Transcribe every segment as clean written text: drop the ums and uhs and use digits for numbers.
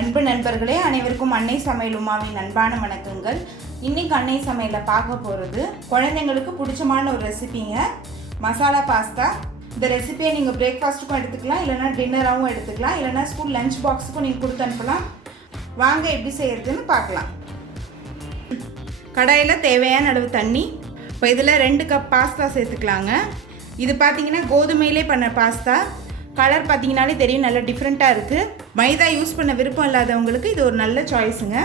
அன்பு நண்பர்களே, அனைவருக்கும் அன்னை சமையல் உமாவின் அன்பான வணக்கங்கள். இன்னைக்கு அன்னை சமையலில் பார்க்க போகிறது குழந்தைங்களுக்கு பிடிச்சமான ஒரு ரெசிபிங்க, மசாலா பாஸ்தா. இந்த ரெசிபியை நீங்கள் பிரேக்ஃபாஸ்ட்டுக்கும் எடுத்துக்கலாம், இல்லைனா டின்னராகவும் எடுத்துக்கலாம், இல்லைனா ஸ்கூல் லஞ்ச் பாக்ஸுக்கும் நீங்கள் கொடுத்து அனுப்பலாம். வாங்க எப்படி செய்கிறதுன்னு பார்க்கலாம். கடாயில் தேவையான அளவு தண்ணி. இப்போ இதில் 2 கப் பாஸ்தா சேர்த்துக்கலாங்க. இது பார்த்தீங்கன்னா கோதுமையிலே பண்ண பாஸ்தா. கலர் பார்த்தீங்கன்னாலே தெரியும், நல்லா டிஃப்ரெண்ட்டாக இருக்குது. மைதா யூஸ் பண்ண விருப்பம் இல்லாதவங்களுக்கு இது ஒரு நல்ல சாய்ஸுங்க.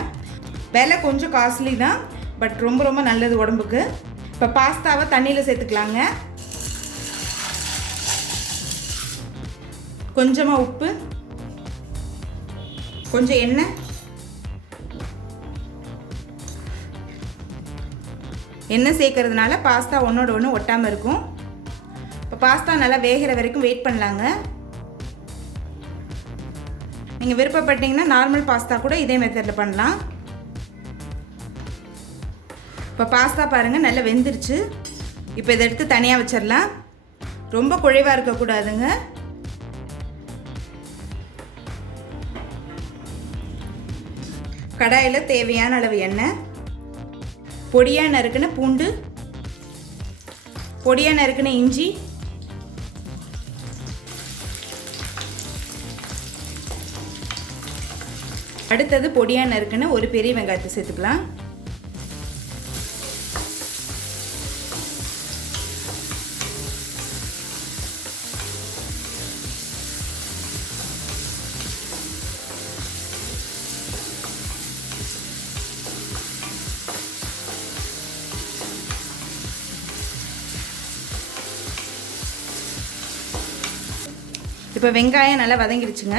விலை கொஞ்சம் காஸ்ட்லி தான், பட் ரொம்ப ரொம்ப நல்லது உடம்புக்கு. இப்போ பாஸ்தாவை தண்ணியில் சேர்த்துக்கலாங்க. கொஞ்சமாக உப்பு, கொஞ்சம் எண்ணெய், எண்ணெய் சேர்க்கறதுனால பாஸ்தா ஒன்றோட ஒன்று ஒட்டாமல் இருக்கும். இப்போ பாஸ்தா நல்லா வேகிற வரைக்கும் வெயிட் பண்ணலாங்க. நீங்கள் விருப்பப்பட்டீங்கன்னா நார்மல் பாஸ்தா கூட இதே மெத்தடில் பண்ணலாம். இப்போ பாஸ்தா பாருங்கள் நல்லா வெந்துருச்சு. இப்போ இதை எடுத்து தனியாக வச்சிடலாம். ரொம்ப குழைவாக இருக்கக்கூடாதுங்க. கடாயில் தேவையான அளவு எண்ணெய், பொடியாக நறுக்கின பூண்டு, பொடியாக நறுக்கின இஞ்சி, அடுத்தது பொடியாக நறுக்கின ஒரு பெரிய வெங்காயத்தை சேர்த்துக்கலாம். இப்போ வெங்காயம் நல்லா வதங்கிடுச்சுங்க.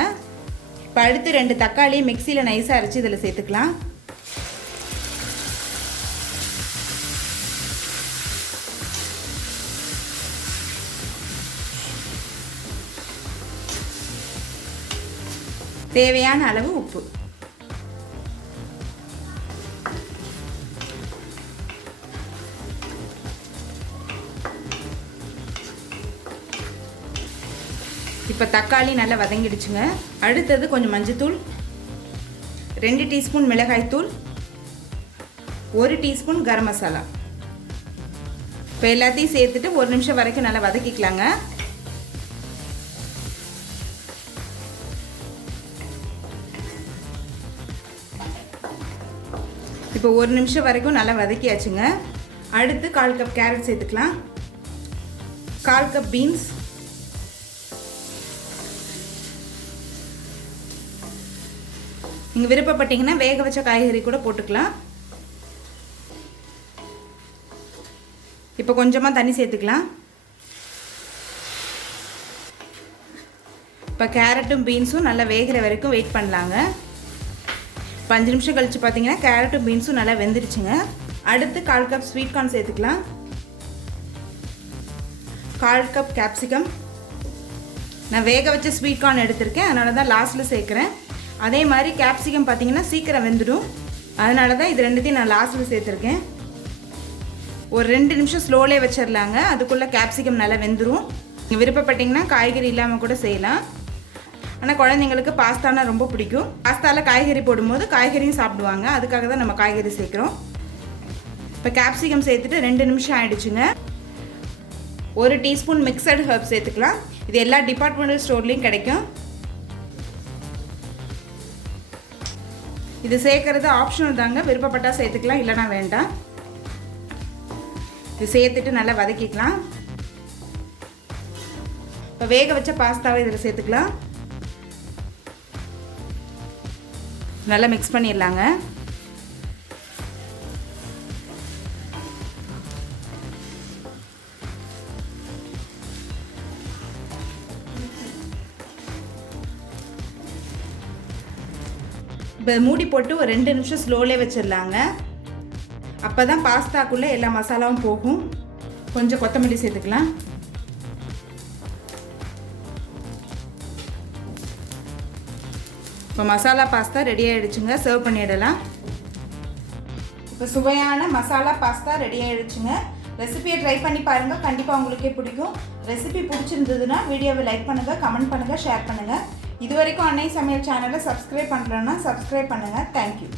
இப்போ அடுத்து 2 தக்காளி மிக்சியில் நைஸாக அரைச்சி இதில் சேர்த்துக்கலாம். தேவையான அளவு உப்பு. இப்போ தக்காளி நல்லா வதங்கிடுச்சுங்க. அடுத்தது கொஞ்சம் மஞ்சத்தூள், 2 டீஸ்பூன் மிளகாய்த்தூள், 1 டீஸ்பூன் கரம் மசாலா. இப்போ எல்லாத்தையும் சேர்த்துட்டு 1 நிமிஷம் வரைக்கும் நல்லா வதக்கிக்கலாங்க. இப்போ 1 நிமிஷம் வரைக்கும் நல்லா வதக்கியாச்சுங்க. அடுத்து 1/4 கப் கேரட் சேர்த்துக்கலாம், 1/4 கப் பீன்ஸ், நீங்கள் விருப்பப்பட்டீங்கன்னா வேக வச்ச காய்கறி கூட போட்டுக்கலாம். இப்போ கொஞ்சமாக தண்ணி சேர்த்துக்கலாம். இப்போ கேரட்டும் பீன்ஸும் நல்லா வேகிற வரைக்கும் வெயிட் பண்ணலாங்க. 5 நிமிஷம் கழித்து பார்த்தீங்கன்னா கேரட்டும் பீன்ஸும் நல்லா வெந்துருச்சுங்க. அடுத்து 1/4 கப் ஸ்வீட் கார்ன் சேர்த்துக்கலாம், 1/4 கப் கேப்சிகம். நான் வேக வச்ச ஸ்வீட் கார்ன் எடுத்திருக்கேன், அதனால தான் லாஸ்ட்டில் சேர்க்குறேன். அதே மாதிரி கேப்சிகம் பார்த்தீங்கன்னா சீக்கிரம் வெந்துடும், அதனால தான் இது 2த்தையும் நான் லாஸ்ட்டில் சேர்த்துருக்கேன். ஒரு 2 நிமிஷம் ஸ்லோலே வச்சிடலாங்க, அதுக்குள்ளே கேப்சிகம் நல்லா வெந்துடும். நீங்கள் விருப்பப்பட்டீங்கன்னா காய்கறி இல்லாமல் கூட செய்யலாம். ஆனால் குழந்தைங்களுக்கு பாஸ்தானா ரொம்ப பிடிக்கும். பாஸ்தாவில் காய்கறி போடும்போது காய்கறியும் சாப்பிடுவாங்க, அதுக்காக தான் நம்ம காய்கறி சேர்க்குறோம். இப்போ கேப்சிகம் சேர்த்துட்டு 2 நிமிஷம் ஆகிடுச்சுங்க. 1 டீஸ்பூன் மிக்சட் ஹர்ப் சேர்த்துக்கலாம். இது எல்லா டிபார்ட்மெண்டல் ஸ்டோர்லேயும் கிடைக்கும். இது சேர்க்கறது ஆப்ஷனல் தாங்க, விருப்பப்பட்டால் சேர்த்துக்கலாம், இல்லைனா வேண்டாம். இது சேர்த்துட்டு நல்லா வதக்கிக்கலாம். இப்போ வேக வச்ச பாஸ்தாவை இதில் சேர்த்துக்கலாம். நல்லா மிக்ஸ் பண்ணிடலாங்க. இப்போ மூடி போட்டு ஒரு 2 நிமிஷம் ஸ்லோலே வச்சிடலாங்க. அப்போ தான் பாஸ்தாக்குள்ளே எல்லா மசாலாவும் போகும். கொஞ்சம் கொத்தமல்லி சேர்த்துக்கலாம். இப்போ மசாலா பாஸ்தா ரெடி ஆகிடுச்சுங்க, சர்வ் பண்ணிடலாம். இப்போ சுவையான மசாலா பாஸ்தா ரெடி ஆகிடுச்சுங்க. ரெசிபியை ட்ரை பண்ணி பாருங்கள், கண்டிப்பாக உங்களுக்கே பிடிக்கும். ரெசிபி பிடிச்சிருந்ததுன்னா வீடியோவை லைக் பண்ணுங்கள், கமெண்ட் பண்ணுங்கள், ஷேர் பண்ணுங்கள். இது வரைக்கும் அன்னை சமையல் சேனலை சப்ஸ்கிரைப் பண்ணலன்னா சப்ஸ்கிரைப் பண்ணுங்கள். தேங்க்யூ.